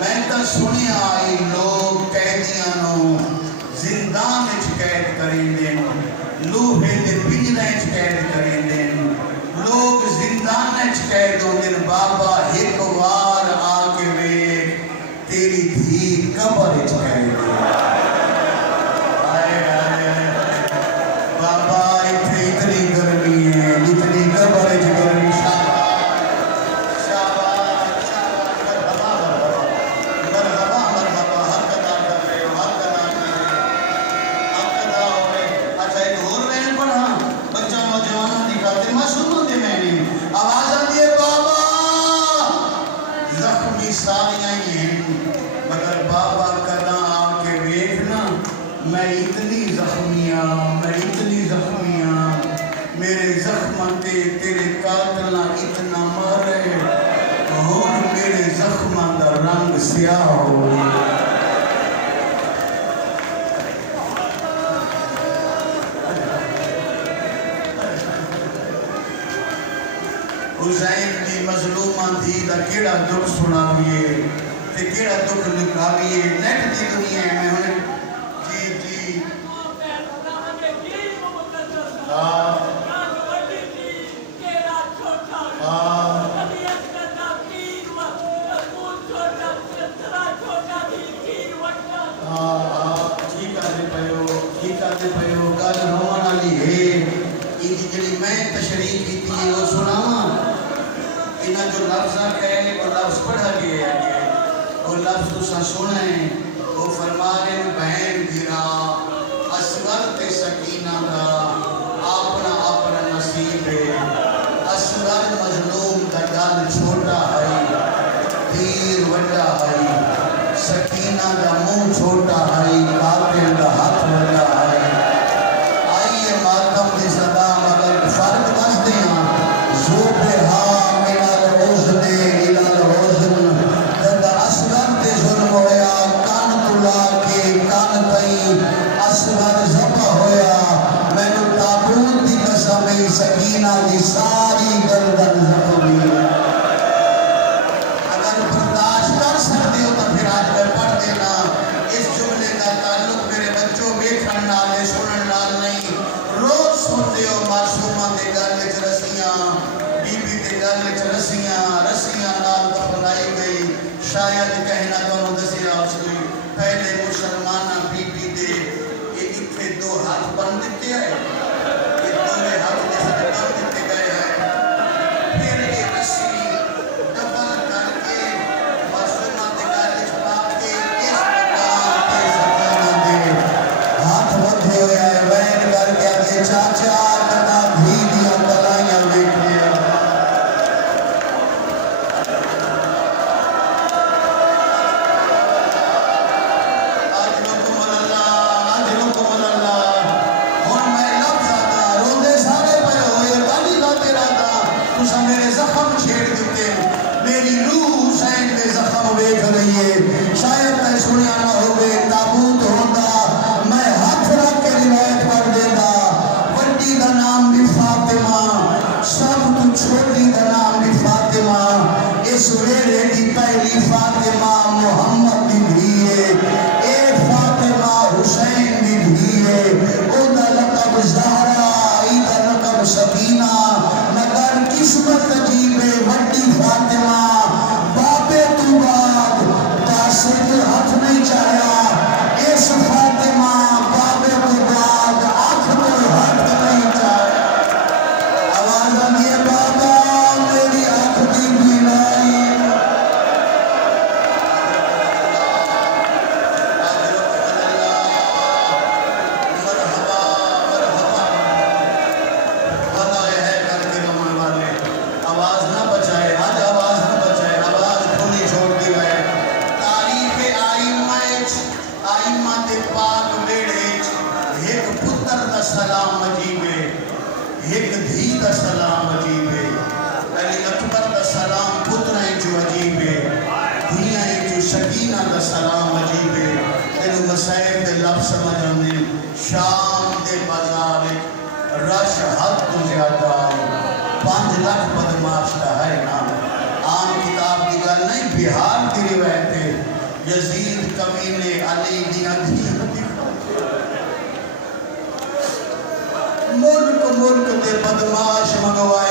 میں تو سنیا آئی لوگ قیدیاں نو زندان وچ قید کریں دین، لوہے دے پنجرے وچ قید کریں دین، لوگ زندان وچ قید ہوندے، بابا ایک وار آ کے ویکھ تیری دھی قبر وچ قید ہے۔ بابا اتنی اتنی گرمی ہے، اتنی قبر وچ گرمی، میں اتنی زخمیاں میرے زخماں تے تیرے قاتلاں اتنا مارے ہون میرے زخماں دا رنگ سیاہ ہو حسین دی مظلوماں دی دا کیڑا دکھ سناویے تے کیڑا دکھ لکھاویے نیٹ دی دنیا میں ہونے میں تشریح کی تھی وہ سناواں انہاں جو لفظ کہے وہ لفظ پڑھا گیا ہے وہ لفظ تساں سنیں وہ فرما رہے بہن گرا اصغر تے سکینہ دا اپنا اپنا نصیب ہے، اصغر مظلوم دا گل چھوٹا ہے تیر وڈا ہے، سکینہ دا منہ چھوٹا ہے قاتل دا ہاتھ وڈا ہے۔ آئیے ماتم دی صدا مگر فرق دس دیاں زوبہا من العزن الى العزن جد اصغر تے ظلم ہویا کان تلا کے کان تئی اصغر ذبح ہویا میں نے تابوت دی قسم سکینہ دی ساری گردن زخمی اگر برداشت کر سکتے ہو تو پھر آج میں پڑھ دینا اس جملے کا تعلق میرے بچوں بیکھن نالے سنن نال نہیں، روز سنتے ہو معصومہ دے گل وچ رسیاں بی بی دے گل وچ رسیاں نال دفنائی گئی، شاید کہنا دونوں دسیا سوئی پہلے مسلمانہ بی بی دے یہ اتھے دو ہاتھ بن دیتے ہیں، یہ دوے ہاتھ دے ساتھ بن دیتے گئے ہیں، پھر یہ رسی دفن کر کے معصومہ دے گل وچ پا کے اس مقام تے سکینہ دے ہاتھ بدھے ہوئے ہیں وین کر کے آگے چاچا کنا بھی دیا تلائیاں دیکھے میرے زخم چھیڑ دیتے میری روح حسین میں زخم بیکھ رہی ہے، شاید میں سنیا نہ ہوگے تابوت ہوندہ میں ہاتھ رکھ کے روایت پڑھ دیتا، وڈی دا نام بھی فاطمہ سب تو چھوٹی دا نام بھی فاطمہ، اس ویلے دی پہلی فاطمہ محمد دی دھی ہے، اے فاطمہ حسین دی دھی ہے، او دا لقب زہرا ای دا لقب سکینہ مگر قسمت عجیب ہے وڈی فاطمہ بابے تو بعد پاسے کے ہاتھ نہیں چاہیا اس فاطمہ بابے تو بعد آنکھ میں ہاتھ نہیں چاہیا آواز آگئے بابا میری آنکھ دی بینائی سلام عجیب ہے ایک دھی دا سلام عجیب ہے علی اکبر دا سلام پترائیں جو عجیب ہے دھیائیں جو سکینہ دا سلام عجیب ہے تینو مسائب دے لفظ سمجھ آنے شام دے بازار رش حد تو زیادہ ہے 5 لاکھ بدماش کا ہے نام عام کتاب کی گل نہیں بہار کی روایت ہے بدماش منگوائے